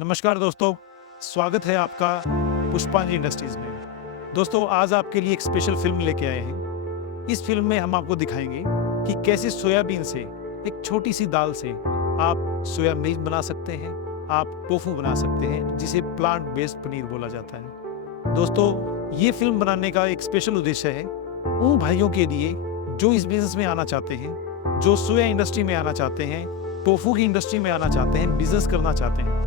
नमस्कार दोस्तों, स्वागत है आपका पुष्पांजलि इंडस्ट्रीज में। दोस्तों, आज आपके लिए एक स्पेशल फिल्म लेके आए हैं। इस फिल्म में हम आपको दिखाएंगे कि कैसे सोयाबीन से, एक छोटी सी दाल से आप सोया मिल्क बना सकते हैं, आप टोफू बना सकते हैं, जिसे प्लांट बेस्ड पनीर बोला जाता है। दोस्तों, ये फिल्म बनाने का एक स्पेशल उद्देश्य है उन भाइयों के लिए जो इस बिजनेस में आना चाहते हैं, जो सोया इंडस्ट्री में आना चाहते हैं, टोफू की इंडस्ट्री में आना चाहते हैं, बिजनेस करना चाहते हैं।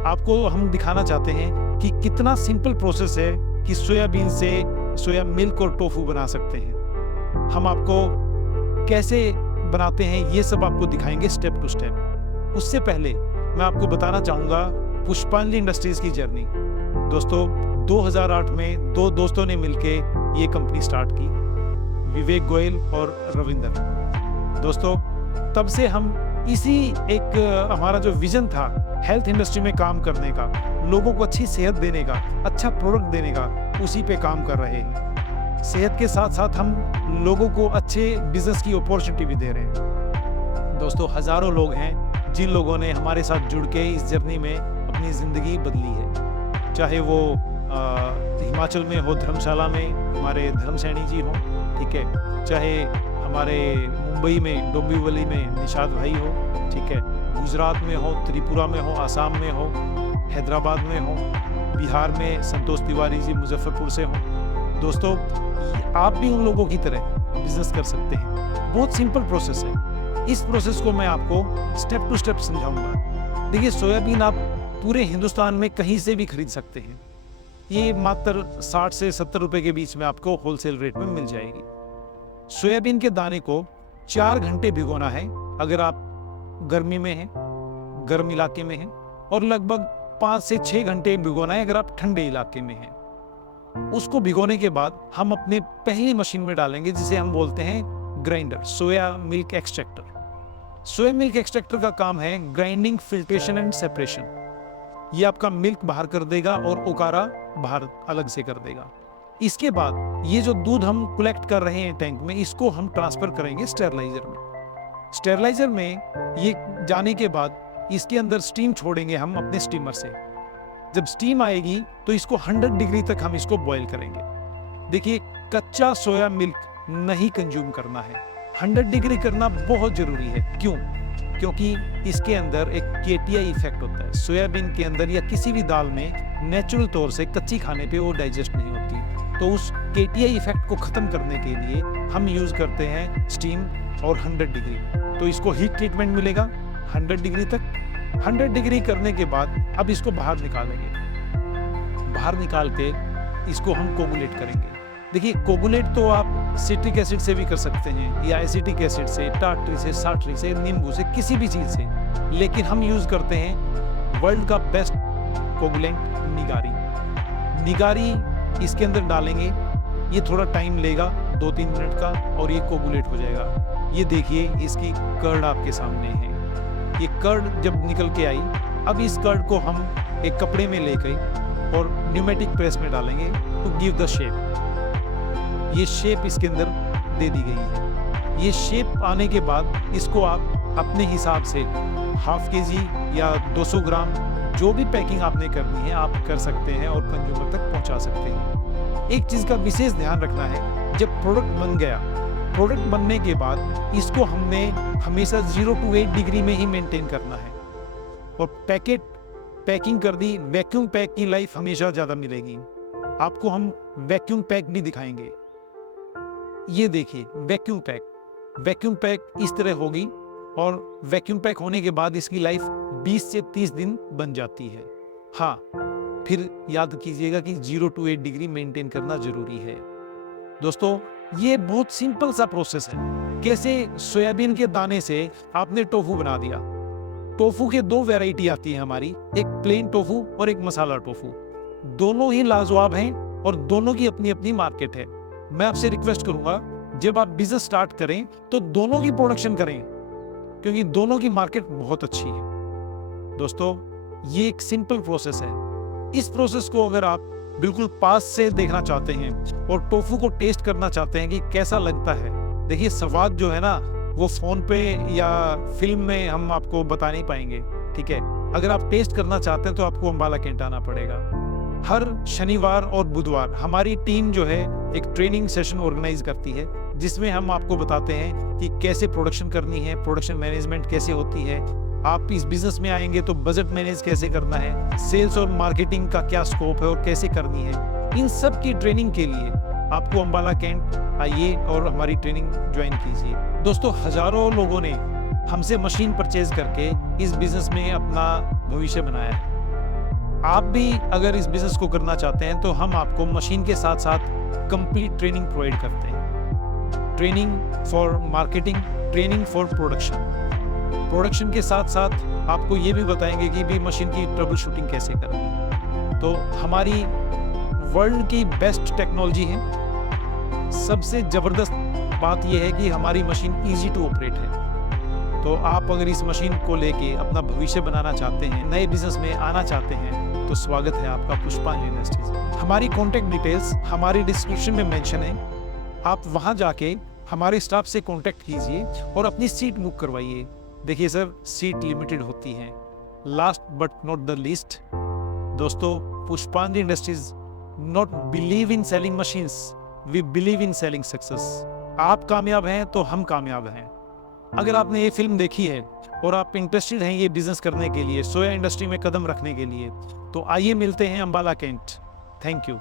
आपको हम दिखाना चाहते हैं कि कितना सिंपल प्रोसेस है कि सोयाबीन से सोया मिल्क और टोफू बना सकते हैं। हम आपको कैसे बनाते हैं ये सब आपको दिखाएंगे स्टेप टू स्टेप। उससे पहले मैं आपको बताना चाहूँगा पुष्पांजलि इंडस्ट्रीज की जर्नी। दोस्तों, 2008 में दो दोस्तों ने मिलके ये कंपनी स्टार्ट की, विवेक गोयल और रविंदर। दोस्तों, तब से हम इसी एक हमारा जो विजन था हेल्थ इंडस्ट्री में काम करने का, लोगों को अच्छी सेहत देने का, अच्छा प्रोडक्ट देने का, उसी पे काम कर रहे हैं। सेहत के साथ साथ हम लोगों को अच्छे बिजनेस की अपॉर्चुनिटी भी दे रहे हैं। दोस्तों, हजारों लोग हैं जिन लोगों ने हमारे साथ जुड़ के इस जर्नी में अपनी ज़िंदगी बदली है। चाहे वो हिमाचल में हो, धर्मशाला में हमारे धर्मसैनी जी हो, ठीक है, चाहे हमारे मुंबई में डोंबिवली में निषाद भाई हो, ठीक है, गुजरात में हो, त्रिपुरा में हो, आसाम में हो, हैदराबाद में हो, बिहार में संतोष तिवारी जी मुजफ्फरपुर से हो। दोस्तों, आप भी उन लोगों की तरह बिजनेस कर सकते हैं। बहुत सिंपल प्रोसेस है। इस प्रोसेस को मैं आपको स्टेप टू स्टेप समझाऊंगा। देखिए, सोयाबीन आप पूरे हिंदुस्तान में कहीं से भी खरीद सकते हैं। ये मात्र 60 से 70 रुपए के बीच में आपको होलसेल रेट में मिल जाएगी। सोयाबीन के दाने को 4 घंटे भिगोना है अगर आप गर्मी में हैं, गर्म इलाके में हैं, और लगभग 5 से 6 घंटे भिगोना है अगर आप ठंडे इलाके में हैं। उसको भिगोने के बाद हम अपने पहली मशीन में डालेंगे, जिसे हम बोलते हैं grinder, soya milk extractor. Soya milk extractor का काम है ग्राइंडिंग, फिल्ट्रेशन एंड सेपरेशन। ये आपका मिल्क बाहर कर देगा और उकारा बाहर अलग से कर देगा। इसके बाद ये जो दूध हम कलेक्ट कर रहे हैं टैंक में, इसको हम ट्रांसफर करेंगे स्टेरलाइजर में। स्टेरलाइजर में ये जाने के बाद इसके अंदर स्टीम छोड़ेंगे हम अपने स्टीमर से। जब स्टीम आएगी तो इसको 100 डिग्री तक हम इसको बॉईल करेंगे। देखिए, कच्चा सोया मिल्क नहीं कंज्यूम करना है, 100 डिग्री करना बहुत जरूरी है। क्यों? क्योंकि इसके अंदर एक केटीआई इफेक्ट होता है। सोयाबीन के अंदर या किसी भी दाल में नेचुरल तौर से कच्ची खाने पे वो डाइजेस्ट नहीं होती, तो उस केटीआई इफेक्ट को खत्म करने के लिए हम यूज करते हैं स्टीम और 100 डिग्री। तो इसको हीट ट्रीटमेंट मिलेगा 100 डिग्री तक। 100 डिग्री करने के बाद अब इसको बाहर निकालेंगे। बाहर निकाल के इसको हम कोगुलेट करेंगे। देखिए, कोगुलेट तो आप सिट्रिक एसिड से भी कर सकते हैं, या एसिटिक एसिड से, टाटरी से, साटरी से, नींबू से, किसी भी चीज से, लेकिन हम यूज करते हैं वर्ल्ड का बेस्ट कोगुलेंट, निगारी। निगारी इसके अंदर डालेंगे। ये थोड़ा टाइम लेगा, 2-3 मिनट का, और ये कोगुलेट हो जाएगा। ये देखिए, इसकी कर्ड आपके सामने है। ये कर्ड जब निकल के आई, अब इस कर्ड को हम एक कपड़े में लेकर और न्यूमेटिक प्रेस में डालेंगे टू गिव द शेप। ये शेप इसके अंदर दे दी गई है। ये शेप आने के बाद इसको आप अपने हिसाब से ½ kg या 200 ग्राम, जो भी पैकिंग आपने करनी है आप कर सकते हैं और कंज्यूमर तक पहुंचा सकते हैं। एक चीज का विशेष ध्यान रखना है, जब प्रोडक्ट बन गया, प्रोडक्ट बनने के बाद इसको हमने हमेशा 0 to 8 डिग्री में ही मेंटेन करना है। और पैकिंग कर दी, वैक्यूम पैक की लाइफ हमेशा ज्यादा मिलेगी। आपको हम वैक्यूम पैक भी दिखाएंगे। ये देखिए, वैक्यूम पैक इस तरह होगी, और वैक्यूम पैक होने के बाद इसकी लाइफ 20 से 30 दिन बन जाती है। हाँ, फिर याद कीजिएगा कि 0 to 8 डिग्री मेंटेन करना जरूरी है। दोस्तों, ये बहुत सिंपल सा प्रोसेस है। कैसे सोयाबीन के दाने से आपने टोफू बना दिया। टोफू के 2 वैरायटी आती है हमारी, एक प्लेन टोफू और एक मसाला टोफू। दोनों ही लाजवाब हैं और दोनों की अपनी अपनी मार्केट है। मैं आपसे रिक्वेस्ट करूंगा, जब आप बिजनेस स्टार्ट करें तो दोनों की प्रोडक्शन करें, क्योंकि दोनों की मार्केट बहुत अच्छी है। दोस्तों, ये एक सिंपल प्रोसेस है। इस प्रोसेस को अगर आप बिल्कुल पास से देखना चाहते हैं और टोफू को टेस्ट करना चाहते हैं कि कैसा लगता है, देखिए, स्वाद जो है ना, वो फोन पे या फिल्म में हम आपको बता नहीं पाएंगे, ठीक है। अगर आप टेस्ट करना चाहते हैं तो आपको अम्बाला कैंट आना पड़ेगा। हर शनिवार और बुधवार हमारी टीम जो है एक ट्रेनिंग सेशन ऑर्गेनाइज करती है, जिसमें हम आपको बताते हैं कि कैसे प्रोडक्शन करनी है, प्रोडक्शन मैनेजमेंट कैसे होती है, आप इस बिजनेस में आएंगे तो बजट मैनेज कैसे करना है, सेल्स और मार्केटिंग का क्या स्कोप है और कैसे करनी है। इन सब की ट्रेनिंग के लिए आपको अम्बाला कैंट आइए और हमारी ट्रेनिंग ज्वाइन कीजिए। दोस्तों, हजारों लोगों ने हमसे मशीन परचेज करके इस बिजनेस में अपना भविष्य बनाया है। आप भी अगर इस बिजनेस को करना चाहते हैं तो हम आपको मशीन के साथ साथ कंप्लीट ट्रेनिंग प्रोवाइड करते हैं। Training for marketing, training for production के साथ साथ आपको ये भी बताएंगे कि भी मशीन की ट्रबल शूटिंग कैसे करनी है। तो हमारी वर्ल्ड की बेस्ट टेक्नोलॉजी है। सबसे ज़बरदस्त बात यह है कि हमारी मशीन इजी टू ऑपरेट है। तो आप अगर इस मशीन को लेके अपना भविष्य बनाना चाहते हैं, नए बिजनेस में आना चाहते हैं, तो स्वागत है आपका पुष्पांजलि इंडस्ट्रीज। हमारी कॉन्टैक्ट डिटेल्स हमारी डिस्क्रिप्शन में मेंशन है। आप वहां जाके हमारे स्टाफ से कॉन्टैक्ट कीजिए और अपनी सीट बुक करवाइए। देखिए सर, सीट लिमिटेड होती हैं। Last but not the least, दोस्तों, Pushpanjali industries not believe in selling machines, we believe in selling success. आप कामयाब हैं तो हम कामयाब हैं। अगर आपने ये फिल्म देखी है और आप इंटरेस्टेड हैं ये बिजनेस करने के लिए, सोया इंडस्ट्री में कदम रखने के लिए, तो आइए मिलते हैं अम्बाला कैंट। Thank you.